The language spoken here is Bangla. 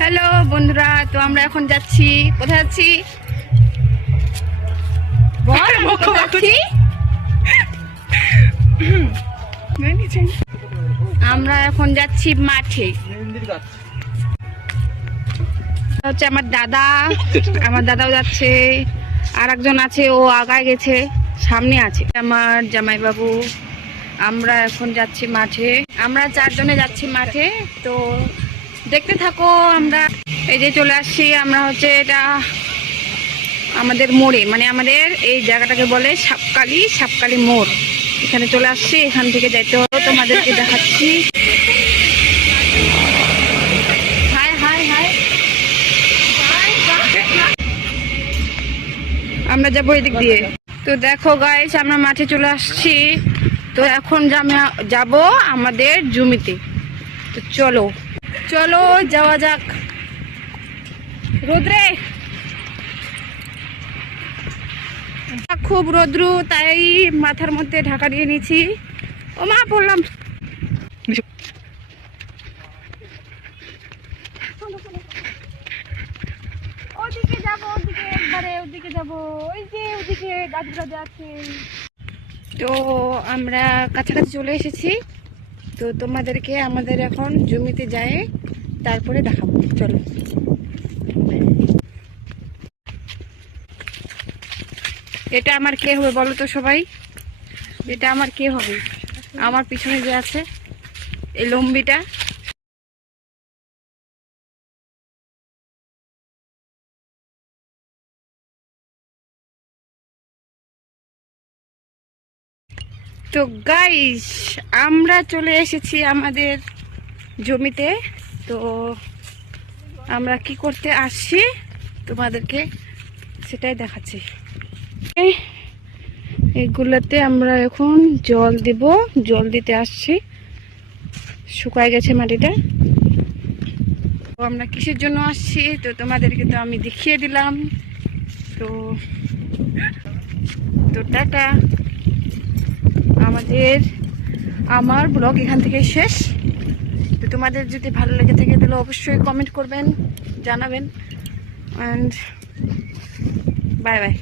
হ্যালো বন্ধুরা, তো আমরা এখন যাচ্ছি, কোথায় যাচ্ছি বল? আমরা এখন যাচ্ছি মাঠে। হচ্ছে আমার দাদাও যাচ্ছে, আর একজন আছে, ও আগায় গেছে, সামনে আছে আমার জামাইবাবু। আমরা এখন যাচ্ছি মাঠে, আমরা 4 জনে যাচ্ছি মাঠে। তো দেখতে থাকো। আমরা এই যে চলে আসছি, আমরা হচ্ছে এটা আমাদের মোড়ে, মানে আমাদের এই জায়গাটাকে বলে সাপকালি মোড়। এখানে চলে আসছি, এখান থেকে যাইতে হলো, তোমাদেরকে দেখাচ্ছি। হাই হাই হাই, আমরা যাবো এদিক দিয়ে। তো দেখো গাইস, আমরা মাঠে চলে আসছি। তো এখন যাব আমাদের জমিতে। তো চলো যাওয়া যাক। রোদ্রে খুব রোদ্রু, তাই মাথার মধ্যে ঢাকা দিয়ে নিয়েছি। ও মা, পড়লাম। ওদিকে যাবো, ওদিকে যাবো, ওই যে ওদিকে গাছগুলো আছে। তো আমরা কাছাকাছি চলে এসেছি। তো তোমাদেরকে আমাদের এখন জমিতে যায় তারপরে দেখাবো, চলো। এটা আমার কে হবে বলো তো সবাই? এটা আমার কে হবে? আমার পিছনে যে আছে এই লম্বিটা। তো গাইস, আমরা চলে এসেছি আমাদের জমিতে। তো আমরা কি করতে আসছি তোমাদেরকে সেটাই দেখাচ্ছি। এইগুলোতে আমরা এখন জল দিতে আসছি। শুকায় গেছে মাটিটা। তো আমরা কিসের জন্য আসছি তো তোমাদেরকে তো আমি দেখিয়ে দিলাম। তো টাটা। আমার ব্লগ এখান থেকে শেষ। তো তোমাদের যদি ভালো লেগে থাকে তাহলে অবশ্যই কমেন্ট করবেন, জানাবেন। And bye bye.